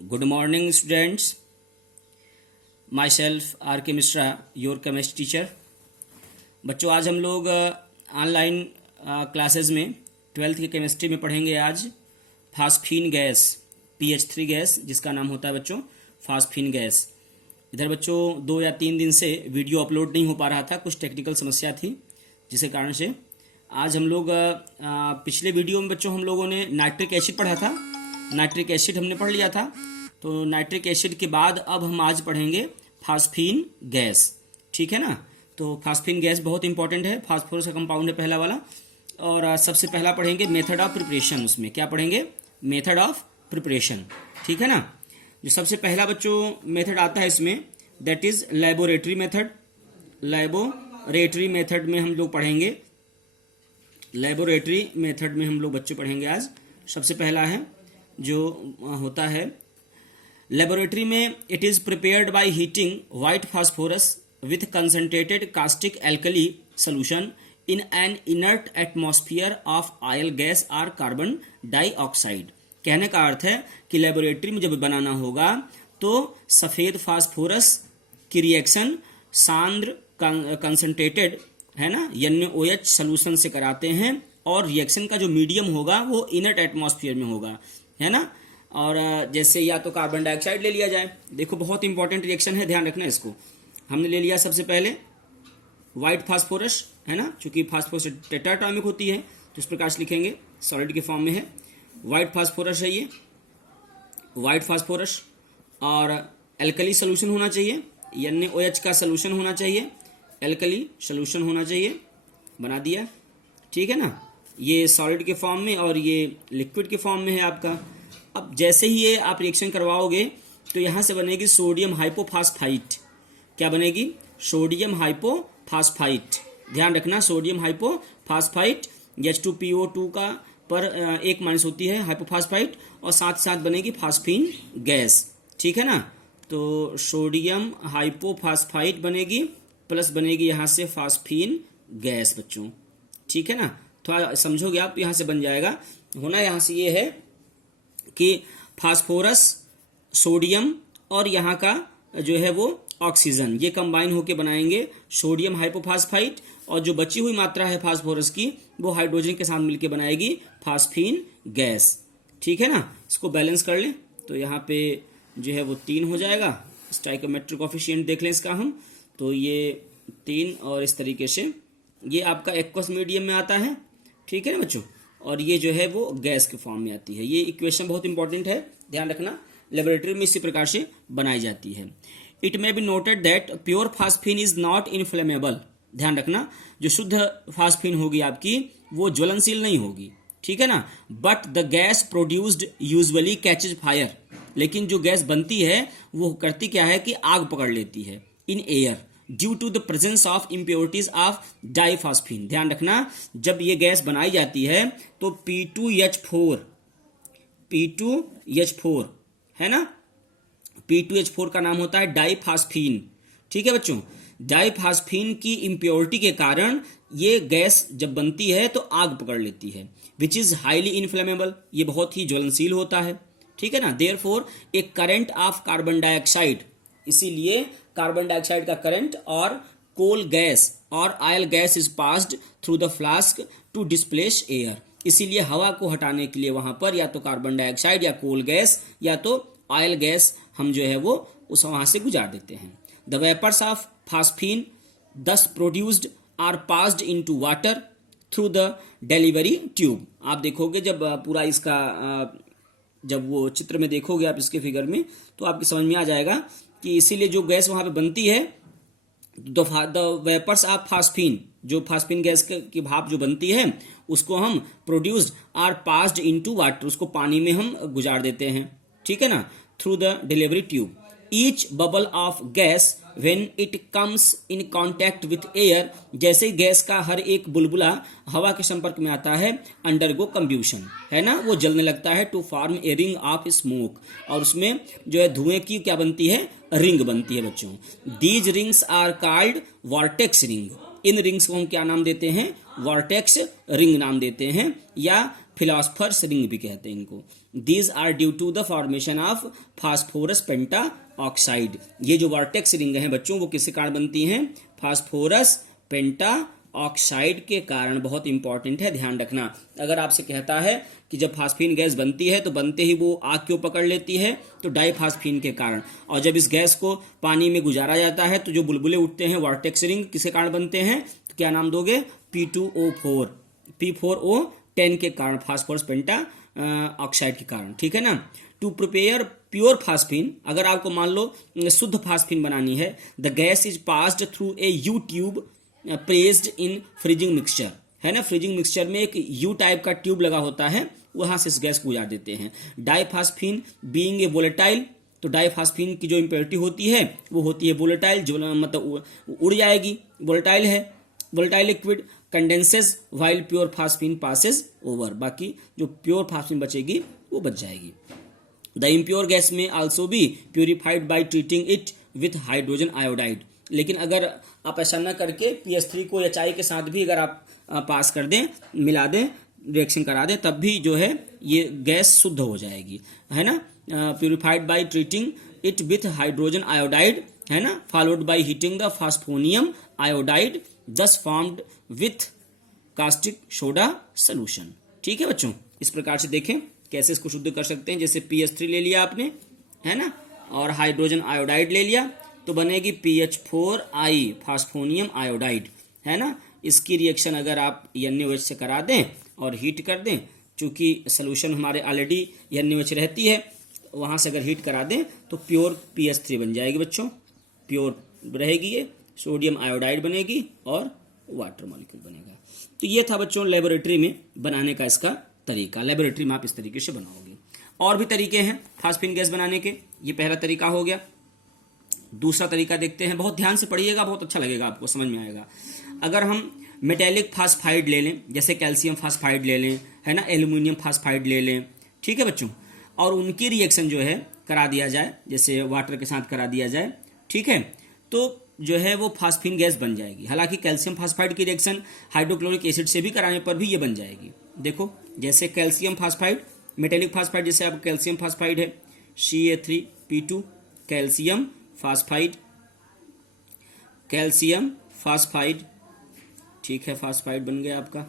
Good morning, students. Myself R. K. Mishra, your chemistry teacher. बच्चों आज हम लोग ऑनलाइन क्लासेस में 12th की केमिस्ट्री में पढ़ेंगे आज फास्फीन गैस PH3 गैस जिसका नाम होता है बच्चों फास्फीन गैस। इधर बच्चों 2 या 3 दिन से वीडियो अपलोड नहीं हो पा रहा था, कुछ टेक्निकल समस्या थी जिसके कारण से आज हम लोग पिछले वीडियो में बच्चों हम लोगों ने नाइट्रिक एसिड पढ़ा था। नाइट्रिक एसिड हमने पढ़ लिया था, तो नाइट्रिक एसिड के बाद अब हम आज पढ़ेंगे फास्फीन गैस, ठीक है ना। तो फास्फीन गैस बहुत इंपॉर्टेंट है, फास्फोरस का कंपाउंड है पहला वाला। और सबसे पहला पढ़ेंगे मेथड ऑफ प्रिपरेशन। उसमें क्या पढ़ेंगे? मेथड ऑफ प्रिपरेशन, ठीक है ना। जो सबसे पहला बच्चों मेथड आता है इसमें that is laboratory method. Laboratory method में हम लोग पढ़ेंगे, लैबोरेटरी मेथड में हम लोग बच्चों पढ़ेंगे आज। सबसे पहला है जो होता है लेबोरेटरी में, it is prepared by heating white phosphorus with concentrated caustic alkali solution in an inert atmosphere of oil gas और कार्बन डाइऑक्साइड। कहने का अर्थ है कि लेबोरेटरी में जब बनाना होगा तो सफेद फास्फोरस की रिएक्शन सांद्र कंसंट्रेटेड है ना NaOH सोल्यूशन से कराते हैं, और रिएक्शन का जो मीडियम होगा वो इनर्ट एटमॉस्फेयर में होगा, है ना। और जैसे या तो कार्बन डाइऑक्साइड ले लिया जाए, देखो बहुत इंपॉर्टेंट रिएक्शन है, ध्यान रखना इसको। हमने ले लिया सबसे पहले व्हाइट फास्फोरस, है ना, चूंकि फास्फोरस टेट्राटॉमिक होती है तो इस प्रकार से लिखेंगे, सॉलिड के फॉर्म में है। व्हाइट फास्फोरस है ये, व्हाइट फास्फोरस, और एल्कली सोल्यूशन होना चाहिए, NaOH का सोल्यूशन होना चाहिए, एल्कली सोल्यूशन होना चाहिए, बना दिया, ठीक है ना। ये सॉलिड के फॉर्म में और ये लिक्विड के फॉर्म में है आपका। अब जैसे ही ये आप रिएक्शन करवाओगे तो यहाँ से बनेगी सोडियम हाइपोफास्फाइट। क्या बनेगी? सोडियम हाइपोफास्फाइट। ध्यान रखना, सोडियम हाइपोफास्फाइट H2PO2 का पर एक माइनस होती है हाइपोफास्फाइट, और साथ साथ बनेगी फास्फीन गैस, ठीक है ना। तो सोडियम हाइपोफास्फाइट बनेगी प्लस बनेगी यहाँ से फास्फीन गैस बच्चों, ठीक है ना। थोड़ा समझोगे आप, यहाँ से बन जाएगा। होना यहाँ से ये है कि फास्फोरस, सोडियम और यहाँ का जो है वो ऑक्सीजन, ये कंबाइन होके बनाएंगे सोडियम हाइपोफास्फाइट, और जो बची हुई मात्रा है फास्फोरस की वो हाइड्रोजन के साथ मिलकर बनाएगी फास्फीन गैस, ठीक है ना। इसको बैलेंस कर लें तो यहाँ पे जो है वो 3 हो जाएगा। स्टोइकोमेट्रिक कोएफिशिएंट देख लें इसका हम, तो ये 3 और इस तरीके से ये आपका एक्वस मीडियम में आता है, ठीक है ना बच्चों, और ये जो है वो गैस के फॉर्म में आती है। ये इक्वेशन बहुत इंपॉर्टेंट है, ध्यान रखना, लेबोरेटरी में इसी प्रकार से बनाई जाती है। It may be noted that pure phosphine is not inflammable. ध्यान रखना, जो शुद्ध फास्फीन होगी आपकी वो ज्वलनशील नहीं होगी, ठीक है ना। But the gas produced usually catches fire. लेकिन जो गैस बनती है वो करती क्या है कि आग पकड़ लेती है in air due to the presence of impurities of diphosphine. ध्यान रखना, जब ये गैस बनाई जाती है तो P2H4 है ना, P2H4 का नाम होता है डाइफॉस्फीन, ठीक है बच्चों। डाइफॉस्फीन की इम्प्योरिटी के कारण ये गैस जब बनती है तो आग पकड़ लेती है, विच इज हाईली इनफ्लेमेबल, ये बहुत ही ज्वलनशील होता है, ठीक है ना। Therefore a current of carbon dioxide, इसीलिए कार्बन डाइऑक्साइड का करंट और कोल गैस और oil gas is passed through the flask to displace air. इसीलिए हवा को हटाने के लिए वहां पर या तो कार्बन डाइऑक्साइड या कोल गैस या तो ऑयल गैस हम जो है वो उस वहां से गुजार देते हैं। The vapours of phosphine thus produced are passed into water through the delivery tube. आप देखोगे जब पूरा इसका जब वो चित्र में देखोगे आप इसके फिगर में तो आपको समझ में आ जाएगा कि इसीलिए जो गैस वहां पे बनती है द वेपर्स ऑफ फास्फीन, जो फास्फीन गैस की भाप जो बनती है उसको हम produced are passed into water, उसको पानी में हम गुजार देते हैं, ठीक है ना, through the delivery tube. Each bubble of gas when it comes in contact with air, जैसे ही गैस का हर एक बुलबुला हवा के संपर्क में आता है अंडरगो कंब्यूशन, है ना, वो जलने लगता है to form a ring of smoke, और उसमें जो है धुएं की क्या बनती है? रिंग बनती है बच्चों। These rings are called vortex ring. इन रिंग्स को हम क्या नाम देते हैं? वॉर्टेक्स रिंग नाम देते हैं, या फिलॉसफर्स रिंग भी कहते हैं इनको। These are due to the formation of phosphorus penta oxide. ये जो वर्टेक्स रिंग हैं बच्चों वो किसके कारण बनती हैं? फास्फोरस पेंटा ऑक्साइड के कारण। बहुत इंपॉर्टेंट है, ध्यान रखना। अगर आपसे कहता है कि जब फास्फीन गैस बनती है तो बनते ही वो आग क्यों पकड़ लेती है? तो डाइफास्फीन के कारण। और जब इस गैस को पानी में गुजारा जाता है तो जो बुलबुले उठते हैं वर्टेक्स रिंग किसके कारण बनते हैं? तो क्या नाम दोगे? P2O4 P4O10 के कारण, फास्फोरस पेंटा ऑक्साइड के कारण। ठीक है ना। टू प्रिपेयर प्योर फास्फीन, अगर आपको मान लो शुद्ध फास्फीन बनानी है, the gas is passed through a you tube placed in freezing mixture, है ना। फ्रीजिंग मिक्सचर में एक यू टाइप का ट्यूब लगा होता है, वहां से इस गैस को गुजार देते हैं। डाइफास्फीन बीइंग ए वोलेटाइल, तो डाइफास्फीन की जो इम्प्योरिटी होती है वो होती है वोलेटाइल, जो मतलब उड़ जाएगी, वोलेटाइल है, volatile liquid condenses while pure phosphine passes over. बाकी जो प्योर फास्फीन बचेगी वो बच जाएगी। द इम्प्योर गैस में also be purified by treating it with hydrogen iodide. लेकिन अगर आप ऐसा न करके PS3 को HI के साथ भी अगर आप पास कर दें, मिला दें, रिएक्शन करा दें, तब भी जो है ये गैस शुद्ध हो जाएगी, है ना। Purified by treating it with hydrogen iodide, है ना, followed by heating the phosphonium iodide, thus formed with caustic soda solution. ठीक है बच्चों, इस प्रकार से देखें कैसे इसको शुद्ध कर सकते हैं। जैसे PS3 ले लिया आपने, है ना, और हाइड्रोजन आयोडाइड ले लिया तो बनेगी PH4I फास्फोनियम आयोडाइड, है ना। इसकी रिएक्शन अगर आप NaOH से करा दें और हीट कर दें, चूंकि सोल्यूशन हमारे ऑलरेडी NaOH रहती है, वहाँ से अगर हीट करा दें तो प्योर PS3 बन जाएगी बच्चों, प्योर रहेगी ये, सोडियम आयोडाइड बनेगी और वाटर मॉलिक्यूल बनेगा। तो ये था बच्चों लेबोरेटरी में बनाने का इसका तरीका। लेबोरेटरी में आप इस तरीके से बनाओगे। और भी तरीके हैं फास्फीन गैस बनाने के, ये पहला तरीका हो गया। दूसरा तरीका देखते हैं, बहुत ध्यान से पढ़िएगा, बहुत अच्छा लगेगा आपको, समझ में आएगा। अगर हम मेटेलिक फास्फाइड ले लें, जैसे कैल्शियम फास्फाइड ले लें, है ना, एल्यूमिनियम फास्फाइड ले लें, ठीक है बच्चों, और उनकी रिएक्शन जो है करा दिया जाए, जैसे वाटर के साथ करा दिया जाए, ठीक है, तो जो है वो फास्फीन गैस बन जाएगी। हालांकि कैल्शियम फास्फाइड की रिएक्शन हाइड्रोक्लोरिक एसिड से भी कराने पर भी ये बन जाएगी। देखो जैसे कैल्शियम फास्फाइड, मेटेलिक फास्फाइड, जैसे आप कैल्शियम फास्फाइड है Ca3P2 calcium phosphide, calcium phosphide, ठीक है, फास्फाइड बन गया आपका,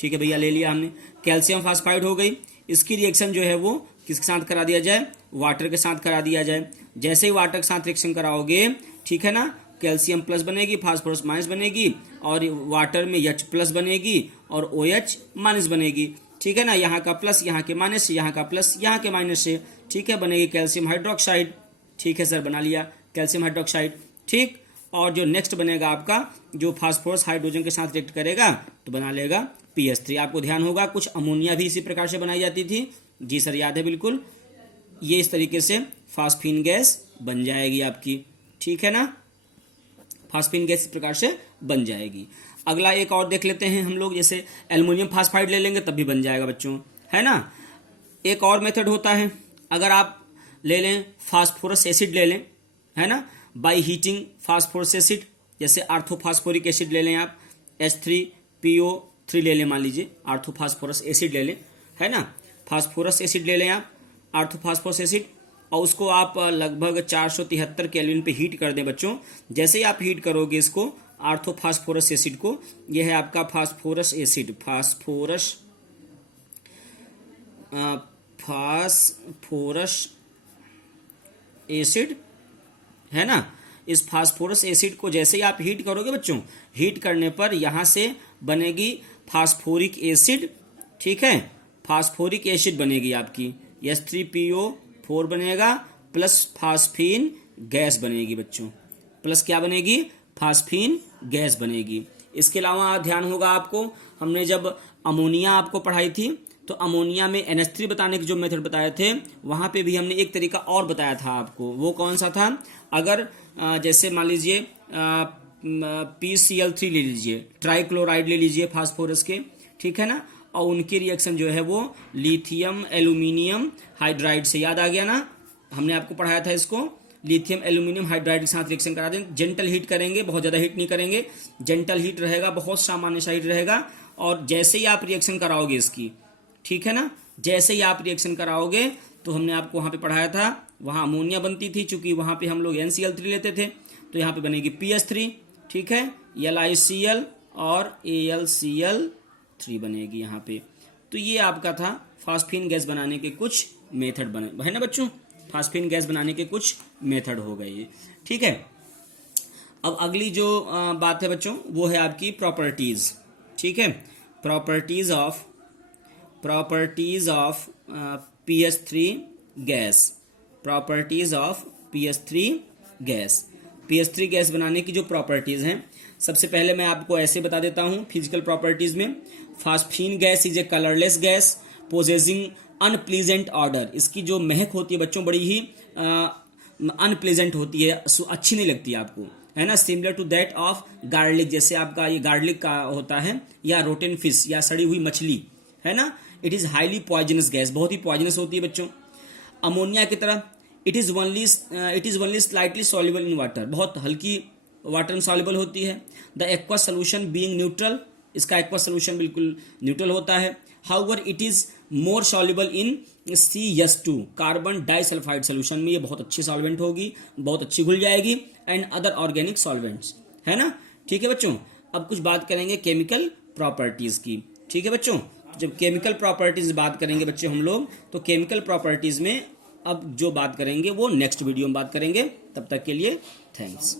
ठीक है भैया, ले लिया हमने, कैल्शियम फास्फाइड हो गई। इसकी रिएक्शन जो है वो किसके साथ करा दिया जाए? वाटर के साथ करा दिया जाए। जैसे ही वाटर के साथ रिएक्शन कराओगे, ठीक है ना, कैल्शियम प्लस बनेगी, फास्फोरस माइनस बनेगी, और वाटर में H+ बनेगी और OH माइनस बनेगी, ठीक है ना, यहाँ का प्लस यहाँ के माइनस से, यहाँ का प्लस यहाँ के माइनस से, ठीक है, बनेगी कैल्शियम हाइड्रोक्साइड। ठीक है सर, बना लिया कैल्शियम हाइड्रोक्साइड, ठीक। और जो नेक्स्ट बनेगा आपका, जो फास्फोरस हाइड्रोजन के साथ रिएक्ट करेगा तो बना लेगा PS3। आपको ध्यान होगा कुछ अमोनिया भी इसी प्रकार से बनाई जाती थी, जी सर याद है बिल्कुल। ये इस तरीके से फास्फीन गैस बन जाएगी आपकी, ठीक है ना, फास्फीन गैस इस प्रकार से बन जाएगी। अगला एक और देख लेते हैं हम लोग, जैसे एल्युमिनियम फास्फाइड ले लेंगे तब भी बन जाएगा बच्चों, है ना। एक और मेथड होता है, अगर आप ले लें फास्फोरस एसिड ले लें, है ना, बाई हीटिंग फास्फोरस एसिड, जैसे आर्थोफास्फोरिक एसिड ले लें आप, H3PO3 ले लें, मान लीजिए आर्थोफास्फोरस एसिड ले लें, है ना, फास्फोरस एसिड ले लें आप, आर्थोफास्फोरस एसिड, और उसको आप लगभग 473 केल्विन पे हीट कर दें बच्चों। जैसे ही आप हीट करोगे इसको, आर्थोफास्फोरस एसिड को, यह है आपका फास्फोरस एसिड, फास्फोरस एसिड, है ना। इस फास्फोरस एसिड को जैसे ही आप हीट करोगे बच्चों, हीट करने पर यहाँ से बनेगी फास्फोरिक एसिड, ठीक है, फास्फोरिक एसिड बनेगी आपकी, H3PO4 बनेगा, प्लस फास्फीन गैस बनेगी बच्चों, प्लस क्या बनेगी? फास्फीन गैस बनेगी। इसके अलावा ध्यान होगा आपको, हमने जब अमोनिया आपको पढ़ाई थी तो अमोनिया में NH3 बताने के जो मेथड बताए थे, वहाँ पे भी हमने एक तरीका और बताया था आपको। वो कौन सा था? अगर जैसे मान लीजिए PCl3 ले लीजिए, ट्राइक्लोराइड ले लीजिए फास्फोरस के, ठीक है ना, और उनकी रिएक्शन जो है वो लिथियम एल्यूमिनियम हाइड्राइड से, याद आ गया ना, हमने आपको पढ़ाया था इसको, लिथियम एल्यूमिनियम हाइड्राइड के साथ रिएक्शन करा दें। जेंटल हीट करेंगे, बहुत ज़्यादा हीट नहीं करेंगे, जेंटल हीट रहेगा, बहुत सामान्य सा हीट रहेगा। और जैसे ही आप रिएक्शन कराओगे इसकी, ठीक है ना। जैसे ही आप रिएक्शन कराओगे तो हमने आपको वहां पे पढ़ाया था, वहां अमोनिया बनती थी, चूंकि वहां पे हम लोग NCl3 लेते थे, तो यहाँ पे बनेगी PS3, ठीक है, LiCl और AlCl3 बनेगी यहाँ पे। तो ये आपका था फास्फीन गैस बनाने के कुछ मेथड बने है ना बच्चों, फास्फीन गैस बनाने के कुछ मेथड हो गए ये, ठीक है। अब अगली जो बात है बच्चों वो है आपकी प्रॉपर्टीज, ठीक है, properties of PS3 gas, properties of PS3 gas. PS3 gas बनाने की जो प्रॉपर्टीज हैं, सबसे पहले मैं आपको ऐसे बता देता हूं फिजिकल प्रॉपर्टीज में। Phosphine gas is a colourless gas possessing unpleasant order. इसकी जो महक होती है बच्चों बड़ी ही अनप्लीजेंट होती है, अच्छी नहीं लगती आपको, है ना। Similar to that of garlic, जैसे आपका ये गार्लिक का होता है, या रोटेन फिश या सड़ी हुई मछली, है ना। It is highly poisonous gas, बहुत ही पॉइजनस होती है बच्चों। अमोनिया की तरह it is only slightly soluble in water, बहुत हल्की वाटर में सॉल्युबल होती है। The aqua solution being neutral, इसका एक्वा सोल्यूशन बिल्कुल न्यूट्रल होता है। However it is more soluble in CH2 carbon disulphide solution में ये बहुत अच्छी सॉल्वेंट होगी, बहुत अच्छी घुल जाएगी, एंड अदर ऑर्गेनिक सॉल्वेंट्स, है ना। ठीक है बच्चों, अब कुछ बात करेंगे केमिकल प्रॉपर्टीज की, ठीक है बच्चों। जब केमिकल प्रॉपर्टीज बात करेंगे बच्चे हम लोग, तो केमिकल प्रॉपर्टीज में अब जो बात करेंगे वो नेक्स्ट वीडियो में बात करेंगे। तब तक के लिए थैंक्स।